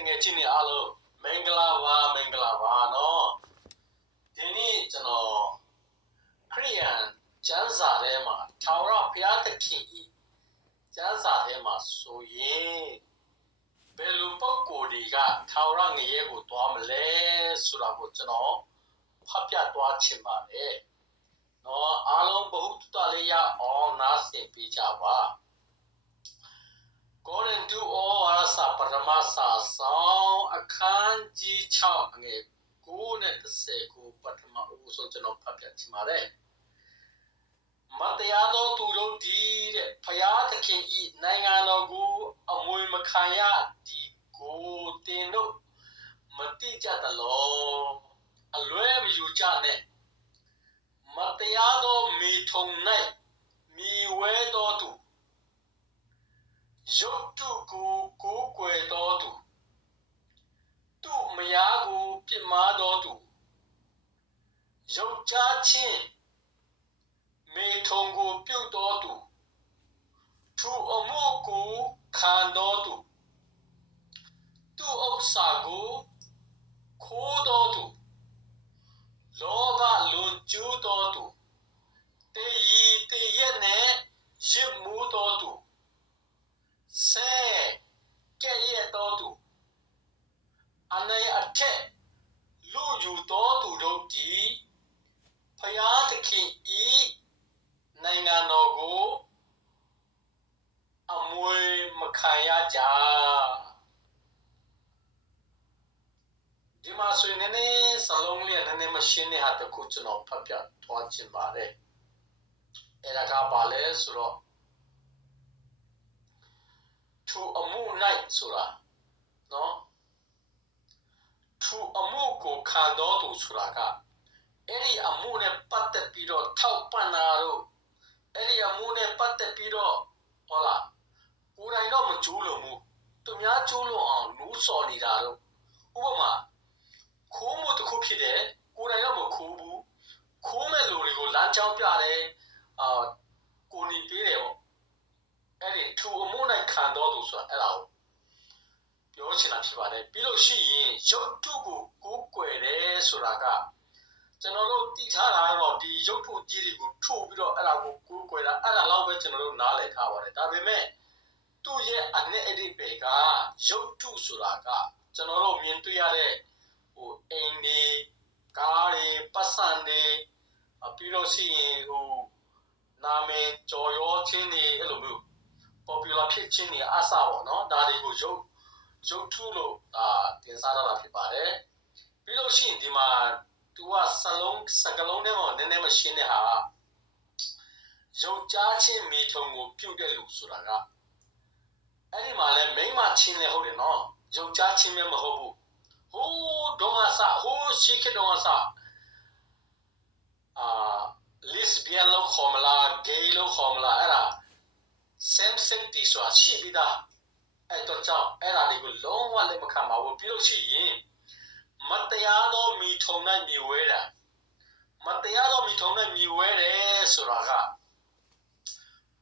တငယ်ချင်းတွေအားလုံးမင်္ဂလာပါနော်ဒီနေ့ကျွန်တော်ခရိယန်ကျမ်းစာထဲမှာထာဝရဘုရားသခင်ဤကျမ်းစာထဲမှာဆိုရင်ဘယ်လိုပုံကိုယ်တွေကထာဝရငရဲကိုတွားမလဲဆိုတာကိုကျွန်တော်ဖတ်ပြသွားချင်ပါတယ်နော်အားလုံးဘ ഹു တလေးရအောင်နားဆင်ပေးကြပါကိုရင်တူအောဝါစာပရမစာဆောင်အခန်းကြီး6အငယ်9နဲ့10ကိုပထမဦးဆုံးကျွန်တော်ဖတ်ပြချင်ပါတယ်မတရားသောသူတို့ဒီတဲ့ဖျားသခင်ဤနိုင်ငံတော်ကိုအမွေမခံရဒီကိုတင်တို့မတိကြသလောအလွဲမယူကြနဲ့မတရားသောမိထုံ၌မိဝဲသောသူရုပ်တုကိုကိုးကွယ်တော်သူသူ့မယားကိုပြစ်မှားတော်သူရုပ်ချခြင်းမေထုံကိုပြုတ်တော်သူသူအမှုကိုခံတော်သူသူ့ဥစ္စာကိုခိုးတော်သူလောဘလွန်ကျူးတော်သူတေရီတေရက်နဲ့ရစ်မှုတော်သူဆဲကဲ့ရဲ့တော်သူအနေအထက်လူယူတော်သူတို့ဒီဖျားသခင်ဤနိုင်ငံတော်ကိုအမွေမခံရကြဒီမှာဆိုရင်လည်းစလုံးလေးနည်းနည်းမရှင်းတဲ့ဟာတခုကျွန်တော်ဖတ်ပြသွားချင်ပါတယ်အဲ့ဒါကဘာလဲဆိုတော့သူအမှု၌ဆိုတာနော်သူအမှုကိုခံတော်သူဆိုတာကအဲ့ဒီအမှုနဲ့ပတ်သက်ပြီးတော့ထောက်ပံ့တာတို့အဲ့ဒီအမှုနဲ့ပတ်သက်ပြီးတော့ဟုတ်လားကိုယ်တိုင်တော့မကျိုးလို့ဘူးသူများကျိုးလို့အောင်လူစော်နေတာတို့ဥပမာခိုးမှုတစ်ခုဖြစ်တယ်ကိုယ်တိုင်တော့မခိုးဘူးခိုးမဲ့လူတွေကိုလမ်းကြောင်းပြတယ်ကိုနေပေးတယ်ပေါ့အဲ့ဒီသူအမှု၌ခံတော်သူဆိုတာအဲ့ဒါကိုပြောချင်တာဖြစ်ပါတယ်ပြီးလို့ရှိရင်ရုပ်တုကိုကိုးကွယ်တယ်ဆိုတာကကျွန်တော်တို့တည်ထားတာတော့ဒီရုပ်ထုကြီးတွေကိုထုတ်ပြီးတော့အဲ့ဒါကိုကိုးကွယ်တာအဲ့ဒါလောက်ပဲကျွန်တော်တို့နားလည်ထားပါတယ်ဒါပေမဲ့သူ့ရဲ့အနဲ့အဓိပ္ပာယ်ကရုပ်ထုဆိုတာကကျွန်တော်တို့မြင်တွေ့ရတဲ့အိမ်တွေကားတွေပတ်စံတွေပြီးတော့ရှိရင်နာမည်ကြော်ရောချင်းတွေအဲ့လိုမျိုး popular ဖြစ်ခြင်းတွေအစပေါ့နော်ဒါတွေကိုရုပ်ထုလို့တင်စားတာဖြစ်ပါတယ်ပြီးလို့ရှိရင်ဒီမှာသူကစကလုံးထဲမှာနည်းနည်းမရှင်းတဲ့ဟာရုပ်ကြားချင်းမိထုံကိုပြုတ်တဲ့လူဆိုတာကအဲ့ဒီမှာလဲမိန်းမချင်းလဲဟုတ်တယ်နော်ရုပ်ကြားချင်းပဲမဟုတ်ဘူးဟိုးတော့အစဟိုးရှိခေတော့အစlesbian လို့ခေါ်မလား gay လို့ခေါ်မလားအဲ့ဒါ same sex တီဆိုတာရှိပြီးသားအဲ့တော့ကြောင့်အဲ့ဒါတွေကိုလုံးဝလက်မခံပါဘူးပြီးလို့ရှိရင်မတရားသောမိထုံ၌မြည်ဝဲတာမတရားသောမိထုံ၌မြည်ဝဲတယ်ဆိုတာက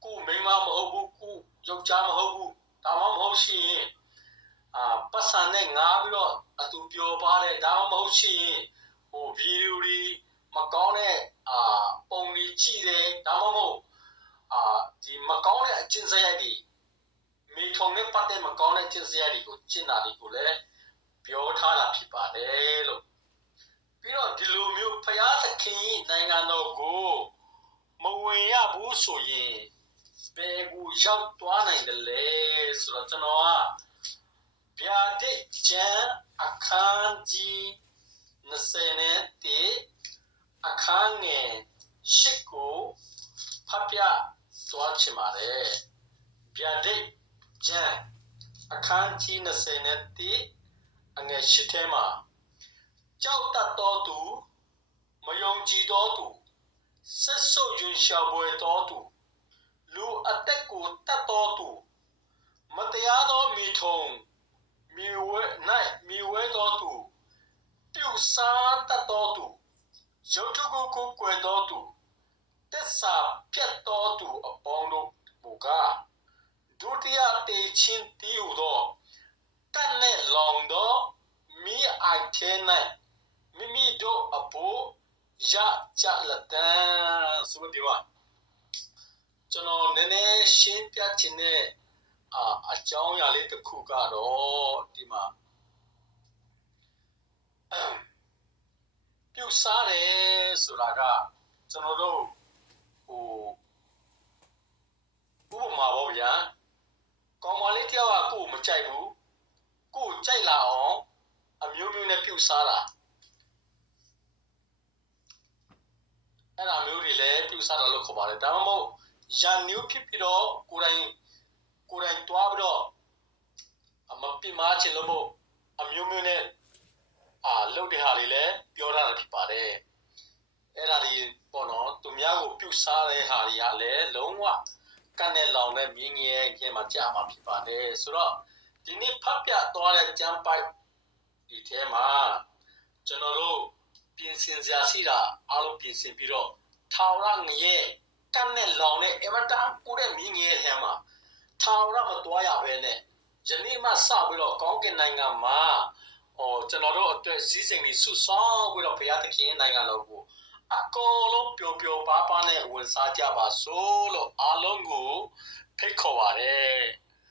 ကိုမိန်းမမဟုတ်ဘူးကိုယောက်ျားမဟုတ်ဘူးဒါမှမဟုတ်ရှိရင်ပတ်စံနဲ့ငားပြီးတော့အတူပျော်ပါတယ်ဒါမှမဟုတ်ရှိရင်ဗီဒီယိုတွေမကောင်းတဲ့ပုံတွေကြည့်တယ်ဒါမှမဟုတ်ဒီမကောင်းတဲ့အကျင့်စရိုက်တွေမိထုံနဲ့ပတ်သက်မကောင်းတဲ့အကျင့်စရိုက်တွေကိုကျင့်တာတွေကိုလည်းပြောထားတာဖြစ်ပါတယ်လို့ပြီးတော့ဒီလိုမျိုးဖျားသခင်နိုင်ငံတော်ကိုမဝင်ရဘူးဆိုရင်ဘယ်ကိုရောက်သွားနိုင်တယ်လဲဆိုတော့ကျွန်တော်ကဗျာဒိတ်ကျမ်းအခန်းကြီး20နဲ့အခန်းငယ်8ကိုဖတ်ပြသွားချင်ပါတယ်ဗျာဒိတ်ကျမ်းအခန်းကြီး20နဲ့အငယ်8ထဲမှာကြောက်တတ်တော်သူမယုံကြည်တော်သူဆက်ဆုပ်ရွံရှာပွေတော်သူလူအသက်ကိုတတ်တော်သူမတရားသောမိထုံမိဝဲတော်သူပြုစားတတ်တော်သူရုပ်ထုကိုကိုးကွယ်တော်သူတစ္ဆာပြတ်တော်သူအပေါင်းတို့ဘုကဒုတိယတေချင်းတီးဟူသောက ကန်နဲ့လောင်တော့မီးအိုက်သေးနဲ့မိမိတို့အဖို့ရကြလက်တန်းဆိုဒီပါကျွန်တော်နည်းနည်းရှင်းပြချင်တဲ့အကြောင်းအရာလေးတစ်ခုကတော့ဒီမှာပြုစားတယ်ဆိုတာကကျွန်တော်တို့ဥပမာပေါ့ဗျာကောင်မလေးတယောက်ကကိုယ်မကြိုက်ဘူးကိုယ်ကြိုက်လာအောင်အမျိုးမျိုးနဲ့ပြုစားတာအဲ့ဒါမျိုးတွေလည်းပြုစားတာလို့ခေါ်ပါတယ်ဒါမှမဟုတ်ရန်နျူးဖြစ်ပြီးတော့ကိုယ်တိုင်တွားပြီးတော့မပြမချင်လို့မို့အမျိုးမျိုးနဲ့လှုပ်တဲ့ဟာတွေလည်းပြောထားတာဖြစ်ပါတယ်အဲ့ဒါတွေပေါ့နော်သူများကိုပြုစားတဲ့ဟာတွေကလည်းလုံးဝကန်တဲ့လောင်တဲ့မြင်းငယ်ကျင်းမှာကြာမှာဖြစ်ပါတယ်ဆိုတော့ဒီနေ့ဖတ်ပြသွားတဲ့ကျမ်းပိုက်ဒီထဲမှာကျွန်တော်တို့ပြင်ဆင်စရာရှိတာအားလုံးပြင်ဆင်ပြီးတော့ထာဝရငရဲကန်တဲ့လောင်တဲ့အမတန်ကိုတဲ့မြင်းငယ်ထဲမှာထာဝရမသွားရဘဲနဲ့ယနေ့မှစပြီးတော့ကောင်းကင်နိုင်ငံမှာကျွန်တော်တို့အတွက်စည်းစိမ်ပြီးဆုဆောင်ပြီးတော့ဘုရားသခင်နိုင်ငံတော်ကိုအကုန်လုံးပျော်ပျော်ပါးပါးနဲ့ဝင်စားကြပါစို့လို့အားလုံးကိုဖိတ်ခေါ်ပါတယ်